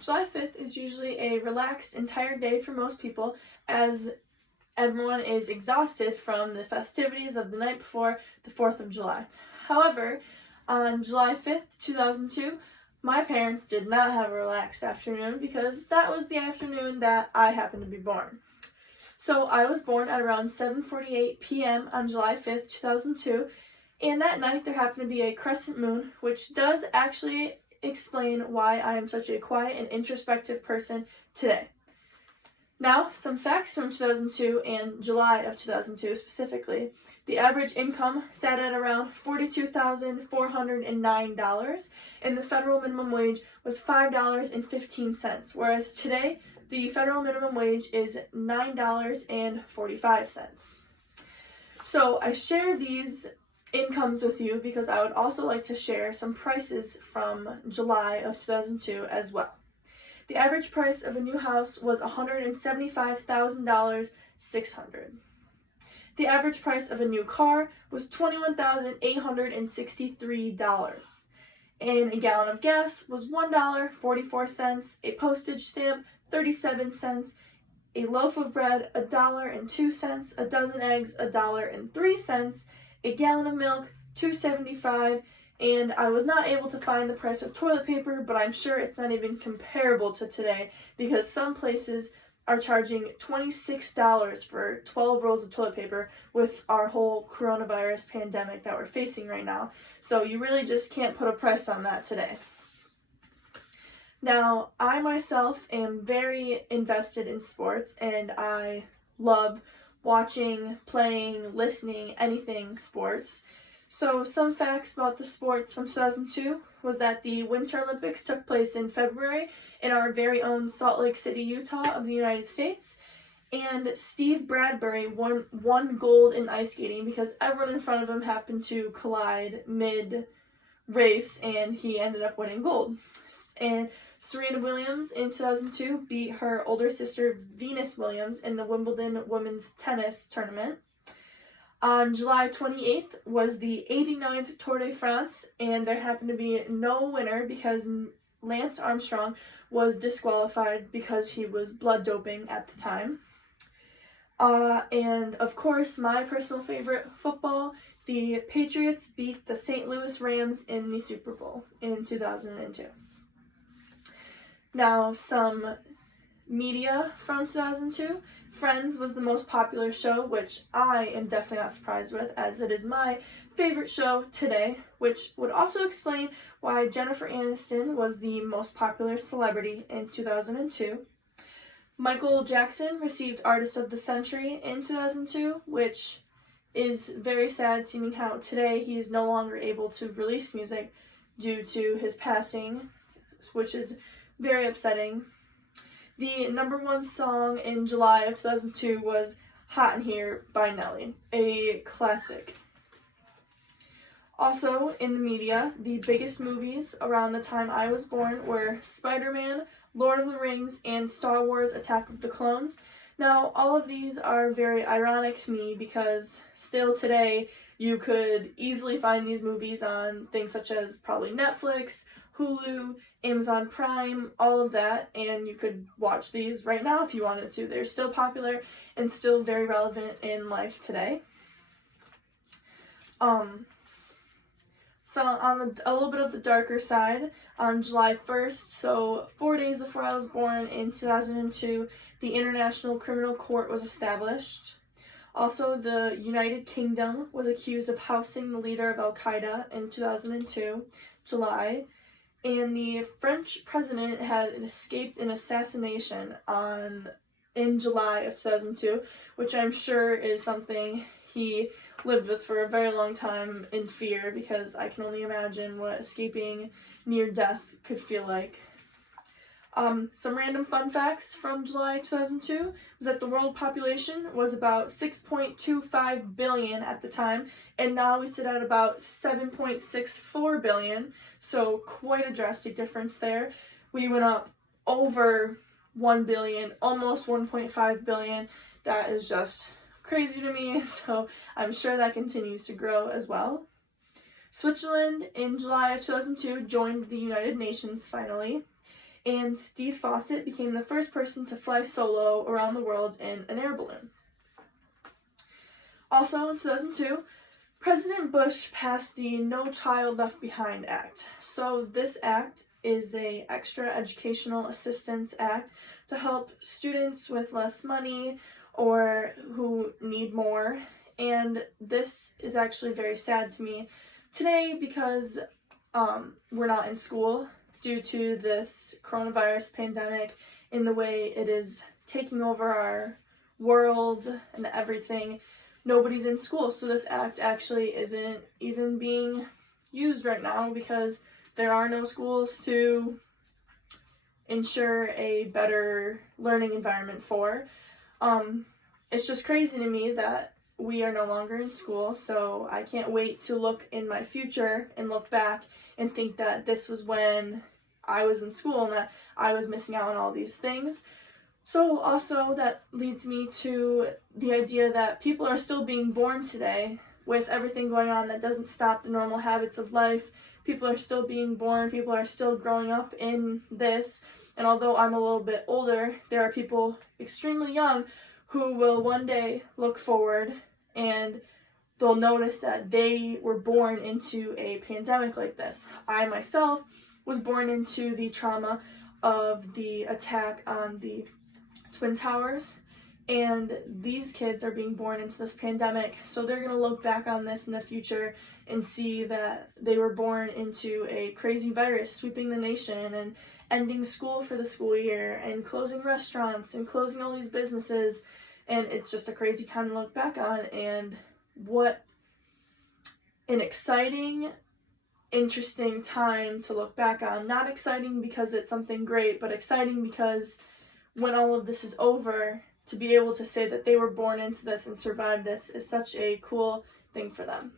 July 5th is usually a relaxed entire day for most people, as everyone is exhausted from the festivities of the night before the 4th of July. However, on July 5th, 2002, my parents did not have a relaxed afternoon because that was the afternoon that I happened to be born. So I was born at around 7:48 p.m. on July 5th, 2002, and that night there happened to be a crescent moon, which does actually explain why I am such a quiet and introspective person today. Now, some facts from 2002 and July of 2002 specifically. The average income sat at around $42,409, and the federal minimum wage was $5.15, whereas today, the federal minimum wage is $9.45. So I share these incomes with you because I would also like to share some prices from July of 2002 as well. The average price of a new house was $175,600. The average price of a new car was $21,863. And a gallon of gas was $1.44, a postage stamp 37 cents, a loaf of bread $1.02, a dozen eggs $1.03, a gallon of milk $2.75, and I was not able to find the price of toilet paper, but I'm sure it's not even comparable to today because some places are charging $26 for 12 rolls of toilet paper with our whole coronavirus pandemic that we're facing right now. So you really just can't put a price on that today. Now, I myself am very invested in sports, and I love watching, playing, listening, anything sports. So some facts about the sports from 2002 was that the Winter Olympics took place in February in our very own Salt Lake City, Utah of the United States. And Steve Bradbury won gold in ice skating because everyone in front of him happened to collide mid-race, and he ended up winning gold. And Serena Williams in 2002 beat her older sister Venus Williams in the Wimbledon women's tennis tournament. On July 28th was the 89th Tour de France, and there happened to be no winner because Lance Armstrong was disqualified because he was blood doping at the time. And of course, my personal favorite, football, the Patriots beat the St. Louis Rams in the Super Bowl in 2002. Now, some media from 2002. Friends was the most popular show, which I am definitely not surprised with, as it is my favorite show today, which would also explain why Jennifer Aniston was the most popular celebrity in 2002. Michael Jackson received Artist of the Century in 2002, which is very sad, seeing how today he is no longer able to release music due to his passing, which is very upsetting. The number one song in July of 2002 was Hot in Here by Nelly, a classic. Also, in the media, the biggest movies around the time I was born were Spider-Man, Lord of the Rings, and Star Wars Attack of the Clones. Now, all of these are very ironic to me because still today you could easily find these movies on things such as probably Netflix, Hulu, Amazon Prime, all of that, and you could watch these right now if you wanted to. They're still popular and still very relevant in life today. So on a little bit of the darker side, on July 1st, so 4 days before I was born in 2002, the International Criminal Court was established. Also, the United Kingdom was accused of housing the leader of Al-Qaeda in 2002, July. And the French president had escaped an assassination in July of 2002, which I'm sure is something he lived with for a very long time in fear, because I can only imagine what escaping near death could feel like. Some random fun facts from July 2002 was that the world population was about 6.25 billion at the time, and now we sit at about 7.64 billion, so quite a drastic difference there. We went up over 1 billion, almost 1.5 billion. That is just crazy to me, so I'm sure that continues to grow as well. Switzerland in July of 2002 joined the United Nations finally. and Steve Fawcett became the first person to fly solo around the world in an air balloon. Also in 2002, President Bush passed the No Child Left Behind Act. So this act is a extra educational assistance act to help students with less money or who need more. And this is actually very sad to me today because we're not in school due to this coronavirus pandemic in the way it is taking over our world and everything. Nobody's in school, so this act actually isn't even being used right now because there are no schools to ensure a better learning environment for. It's just crazy to me that we are no longer in school, so I can't wait to look in my future and look back and think that this was when I was in school and that I was missing out on all these things. So also that leads me to the idea that people are still being born today with everything going on. That doesn't stop the normal habits of life. People are still being born, people are still growing up in this, and although I'm a little bit older, there are people extremely young who will one day look forward and they'll notice that they were born into a pandemic like this. I myself was born into the trauma of the attack on the Twin Towers, and these kids are being born into this pandemic, so they're going to look back on this in the future and see that they were born into a crazy virus sweeping the nation and ending school for the school year and closing restaurants and closing all these businesses, and it's just a crazy time to look back on. And what an exciting, interesting time to look back on. Not exciting because it's something great, but exciting because when all of this is over, to be able to say that they were born into this and survived this is such a cool thing for them.